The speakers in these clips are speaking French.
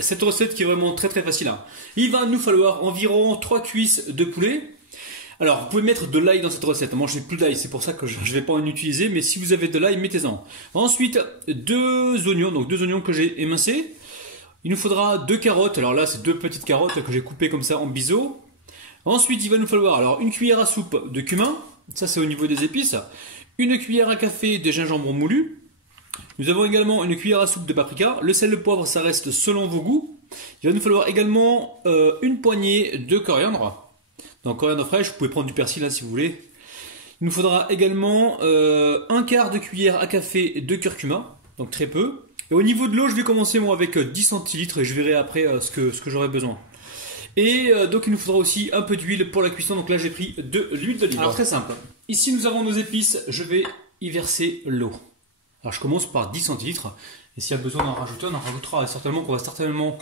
Cette recette qui est vraiment très facile, hein. Il va nous falloir environ 3 cuisses de poulet. Alors vous pouvez mettre de l'ail dans cette recette. Moi je n'ai plus d'ail, c'est pour ça que je ne vais pas en utiliser, mais si vous avez de l'ail, mettez-en. Ensuite, 2 oignons, donc 2 oignons que j'ai émincés. Il nous faudra 2 carottes, alors là c'est 2 petites carottes que j'ai coupées comme ça en biseau. Ensuite il va nous falloir alors une cuillère à soupe de cumin, ça c'est au niveau des épices. Une cuillère à café de gingembre moulu. Nous avons également une cuillère à soupe de paprika. Le sel, le poivre, ça reste selon vos goûts. Il va nous falloir également une poignée de coriandre. Donc coriandre fraîche, vous pouvez prendre du persil là si vous voulez. Il nous faudra également un quart de cuillère à café de curcuma, donc très peu. Et au niveau de l'eau, je vais commencer moi avec 10 centilitres et je verrai après ce que j'aurai besoin. Et donc il nous faudra aussi un peu d'huile pour la cuisson. Donc là j'ai pris de l'huile d'olive. Alors très simple. Ici nous avons nos épices, je vais y verser l'eau. Alors je commence par 10 centilitres et s'il y a besoin d'en rajouter, on en rajoutera. Certainement qu'on va certainement.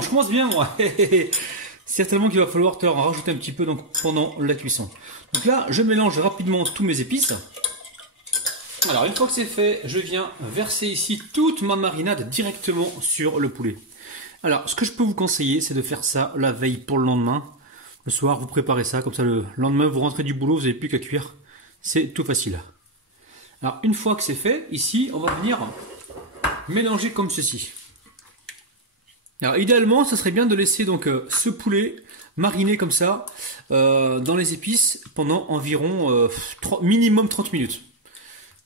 Je commence bien moi. Certainement qu'il va falloir en rajouter un petit peu donc, pendant la cuisson. Donc là, je mélange rapidement tous mes épices. Alors une fois que c'est fait, je viens verser ici toute ma marinade directement sur le poulet. Alors ce que je peux vous conseiller, c'est de faire ça la veille pour le lendemain. Le soir, vous préparez ça, comme ça le lendemain, vous rentrez du boulot, vous n'avez plus qu'à cuire. C'est tout facile. Alors une fois que c'est fait, ici, on va venir mélanger comme ceci. Alors idéalement, ça serait bien de laisser donc ce poulet mariner comme ça dans les épices pendant environ minimum 30 minutes.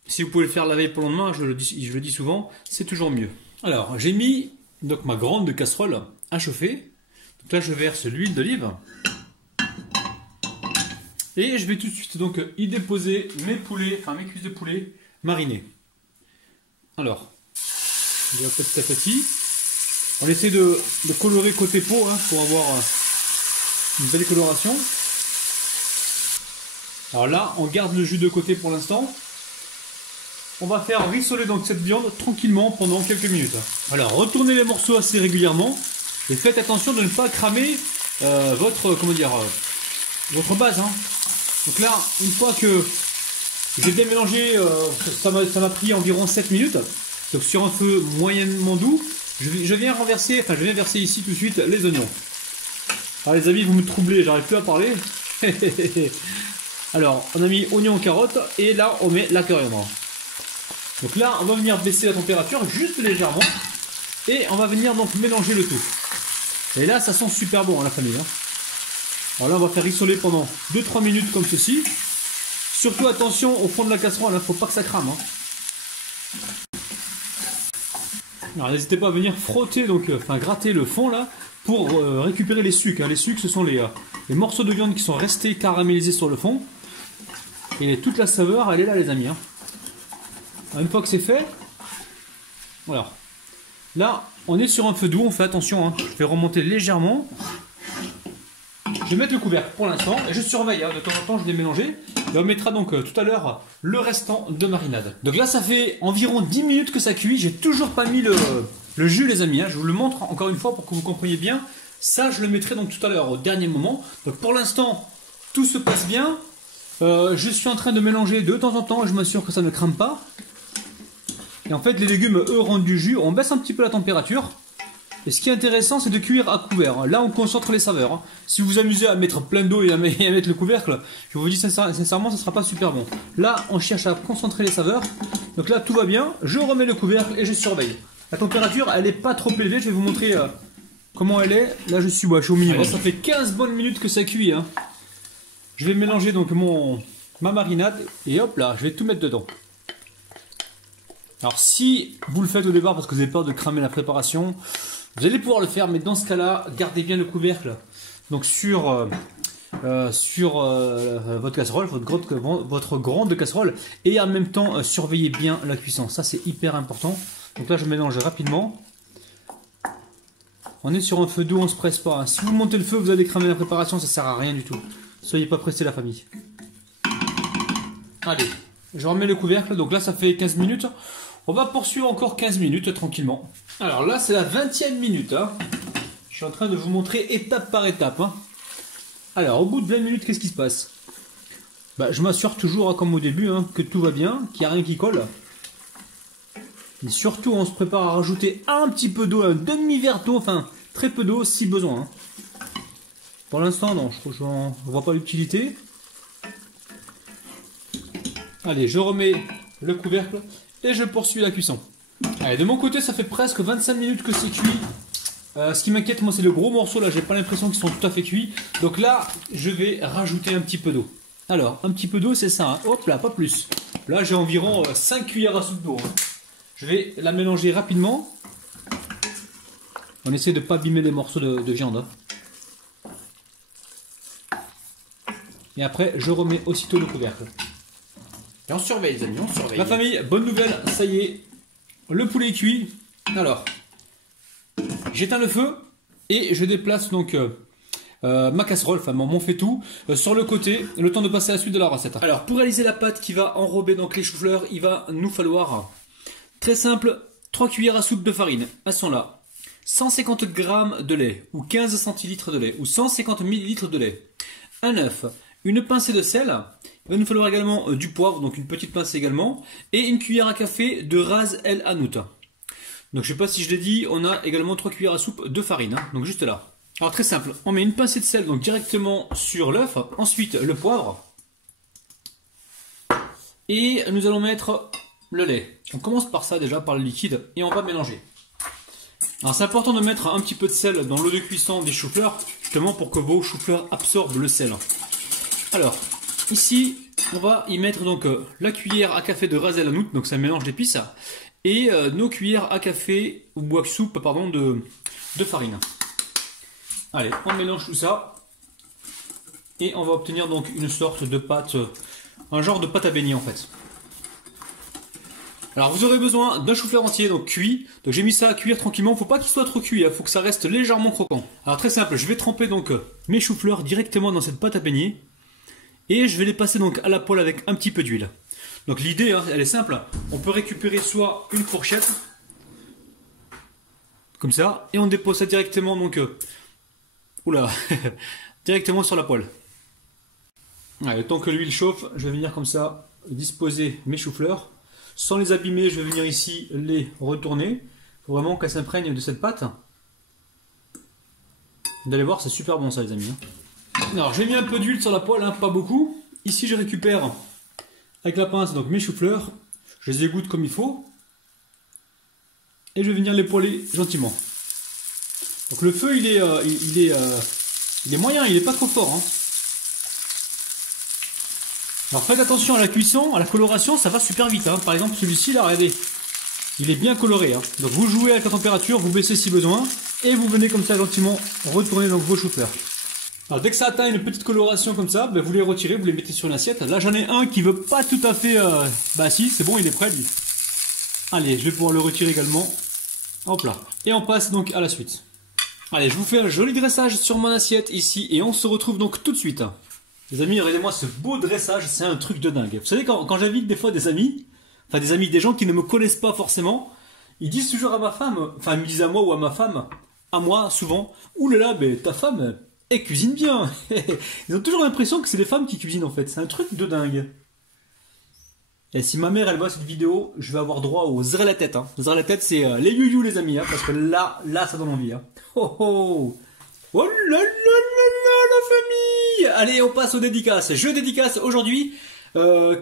Si vous pouvez le faire la veille pour le lendemain, je le dis souvent, c'est toujours mieux. Alors j'ai mis donc ma grande casserole à chauffer. Donc là je verse l'huile d'olive. Et je vais tout de suite donc y déposer mes cuisses de poulet marinées. Alors, je vais petit à petit. On essaie de colorer côté peau hein, pour avoir une belle coloration. Alors là, on garde le jus de côté pour l'instant. On va faire rissoler donc cette viande tranquillement pendant quelques minutes. Alors, retournez les morceaux assez régulièrement et faites attention de ne pas cramer votre base. Hein. Donc là, une fois que j'ai bien mélangé, ça m'a pris environ 7 minutes. Donc sur un feu moyennement doux, je viens verser ici tout de suite les oignons. Alors les amis, vous me troublez, j'arrive plus à parler. Alors, on a mis oignons, carottes et là, on met la coriandre. Donc là, on va venir baisser la température juste légèrement et on va venir donc mélanger le tout. Et là, ça sent super bon, hein, la famille. Hein. Alors là, on va faire rissoler pendant 2-3 minutes comme ceci. Surtout attention au fond de la casserole, il ne faut pas que ça crame. Hein. Alors n'hésitez pas à venir frotter, gratter le fond là pour récupérer les sucs. Hein. Les sucs, ce sont les morceaux de viande qui sont restés caramélisés sur le fond. Et toute la saveur, elle est là les amis. Hein. Alors, une fois que c'est fait, voilà. Là, on est sur un feu doux, on fait attention. Hein. Je vais remonter légèrement. Je vais mettre le couvercle pour l'instant et je surveille, hein, de temps en temps je vais mélanger. Et on mettra donc tout à l'heure le restant de marinade. Donc là ça fait environ 10 minutes que ça cuit, j'ai toujours pas mis le jus les amis, hein. Je vous le montre encore une fois pour que vous compreniez bien. Ça je le mettrai donc tout à l'heure au dernier moment. Donc pour l'instant tout se passe bien. Je suis en train de mélanger de temps en temps et je m'assure que ça ne crame pas. Et en fait les légumes eux rendent du jus, on baisse un petit peu la température. Et ce qui est intéressant, c'est de cuire à couvert. Là, on concentre les saveurs. Si vous vous amusez à mettre plein d'eau et à mettre le couvercle, je vous dis sincèrement, ça ne sera pas super bon. Là, on cherche à concentrer les saveurs. Donc là, tout va bien. Je remets le couvercle et je surveille. La température, elle n'est pas trop élevée. Je vais vous montrer comment elle est. Là, je suis au minimum. Ça fait 15 bonnes minutes que ça cuit. Hein. Je vais mélanger donc ma marinade. Et hop là, je vais tout mettre dedans. Alors, si vous le faites au départ parce que vous avez peur de cramer la préparation... Vous allez pouvoir le faire, mais dans ce cas-là, gardez bien le couvercle donc sur votre casserole, votre grande casserole, et en même temps surveillez bien la cuisson. Ça c'est hyper important. Donc là je mélange rapidement. On est sur un feu doux, on ne se presse pas. Hein. Si vous montez le feu, vous allez cramer la préparation, ça ne sert à rien du tout. Soyez pas pressés la famille. Allez, je remets le couvercle. Donc là ça fait 15 minutes. On va poursuivre encore 15 minutes tranquillement. Alors là, c'est la 20e minute. Hein. Je suis en train de vous montrer étape par étape. Hein. Alors, au bout de 20 minutes, qu'est-ce qui se passe? Je m'assure toujours, hein, comme au début, hein, que tout va bien, qu'il n'y a rien qui colle. Mais surtout, on se prépare à rajouter un petit peu d'eau, un demi-verre d'eau, enfin très peu d'eau si besoin. Hein. Pour l'instant, non, je ne vois pas l'utilité. Allez, je remets le couvercle et je poursuis la cuisson. Allez, de mon côté, ça fait presque 25 minutes que c'est cuit. Ce qui m'inquiète, moi, c'est le gros morceau. Là, j'ai pas l'impression qu'ils sont tout à fait cuits. Donc là, je vais rajouter un petit peu d'eau. Alors, un petit peu d'eau, c'est ça. Hein. Hop là, pas plus. Là, j'ai environ 5 cuillères à soupe d'eau. Hein. Je vais la mélanger rapidement. On essaie de ne pas abîmer les morceaux de viande. Hein. Et après, je remets aussitôt le couvercle. Et on surveille, les amis, on surveille. La famille, bonne nouvelle, ça y est, le poulet est cuit. Alors, j'éteins le feu et je déplace donc ma casserole, enfin mon fait-tout, sur le côté, le temps de passer à la suite de la recette. Alors, pour réaliser la pâte qui va enrober donc les choux-fleurs, il va nous falloir, très simple, 3 cuillères à soupe de farine. Elles sont là. 150 g de lait, ou 15 centilitres de lait, ou 150 ml de lait. Un œuf, une pincée de sel. Il va nous falloir également du poivre, donc une petite pincée également, et une cuillère à café de ras el hanout. Donc je ne sais pas si je l'ai dit, on a également 3 cuillères à soupe de farine, hein, donc juste là. Alors très simple, on met une pincée de sel donc directement sur l'œuf, ensuite le poivre, et nous allons mettre le lait. On commence par ça déjà, par le liquide, et on va mélanger. Alors c'est important de mettre un petit peu de sel dans l'eau de cuisson des choux-fleurs, justement pour que vos choux-fleurs absorbent le sel. Alors, ici, on va y mettre donc la cuillère à café de ras el hanout, donc c'est un mélange d'épices, et nos cuillères à café, ou à soupe, pardon, de farine. Allez, on mélange tout ça, et on va obtenir donc une sorte de pâte, un genre de pâte à beignet en fait. Alors vous aurez besoin d'un chou-fleur entier, donc cuit. Donc j'ai mis ça à cuire tranquillement, faut pas qu'il soit trop cuit, il faut que ça reste légèrement croquant. Alors très simple, je vais tremper donc mes choux-fleurs directement dans cette pâte à beignet. Et je vais les passer donc à la poêle avec un petit peu d'huile. Donc l'idée, hein, elle est simple. On peut récupérer soit une fourchette, comme ça, et on dépose ça directement donc, directement sur la poêle. Allez, tant que l'huile chauffe, je vais venir comme ça disposer mes choux-fleurs. Sans les abîmer, je vais venir ici les retourner. Il faut vraiment qu'elles s'imprègnent de cette pâte. Vous allez voir, c'est super bon ça les amis. Alors j'ai mis un peu d'huile sur la poêle, hein, pas beaucoup. Ici je récupère avec la pince donc mes choux-fleurs. Je les égoutte comme il faut. Et je vais venir les poêler gentiment. Donc le feu il est moyen, il n'est pas trop fort. Hein. Alors faites attention à la cuisson, à la coloration, ça va super vite. Hein. Par exemple celui-ci là, regardez, il est bien coloré. Hein. Donc vous jouez avec la température, vous baissez si besoin. Et vous venez comme ça gentiment retourner donc vos choux-fleurs. Alors dès que ça atteint une petite coloration comme ça, ben, vous les retirez, vous les mettez sur une assiette. Là j'en ai un qui veut pas tout à fait... Bah si, c'est bon, il est prêt lui. Allez, je vais pouvoir le retirer également. Hop là. Et on passe donc à la suite. Allez, je vous fais un joli dressage sur mon assiette ici et on se retrouve donc tout de suite. Les amis, regardez-moi ce beau dressage, c'est un truc de dingue. Vous savez, quand j'invite des fois des amis, des gens qui ne me connaissent pas forcément, ils disent toujours à ma femme, enfin ils me disent à moi ou à ma femme, à moi souvent, oulala, mais ta femme... elle cuisine bien. Ils ont toujours l'impression que c'est les femmes qui cuisinent en fait. C'est un truc de dingue. Et si ma mère elle voit cette vidéo, je vais avoir droit aux zr la tête. Hein. Zr la tête c'est les youyou les amis. Hein, parce que là ça donne envie. Hein. Oh oh. Oh là là là là la famille. Allez on passe aux dédicaces. Je dédicace aujourd'hui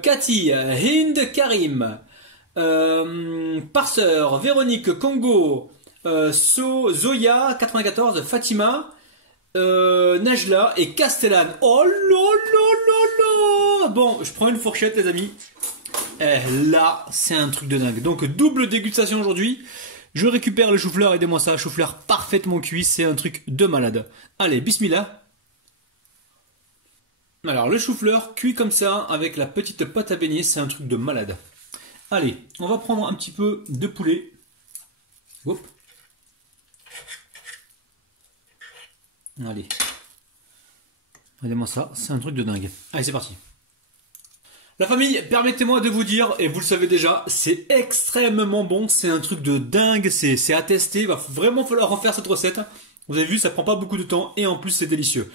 Cathy, Hind, Karim, Parseur, Véronique, Congo, Zoya, 94, Fatima, Najla et Castellane. Oh là là là là. Bon, je prends une fourchette les amis. Là, c'est un truc de dingue. Donc double dégustation aujourd'hui. Je récupère le chou-fleur, aidez-moi ça, chou-fleur parfaitement cuit, c'est un truc de malade. Allez, bismillah. Alors le chou-fleur cuit comme ça avec la petite pâte à beignet, c'est un truc de malade. Allez, on va prendre un petit peu de poulet. Hop. Allez. Regardez-moi ça, c'est un truc de dingue. Allez, c'est parti. La famille, permettez-moi de vous dire, et vous le savez déjà, c'est extrêmement bon, c'est un truc de dingue, c'est à tester, il va vraiment falloir refaire cette recette. Vous avez vu, ça prend pas beaucoup de temps et en plus c'est délicieux.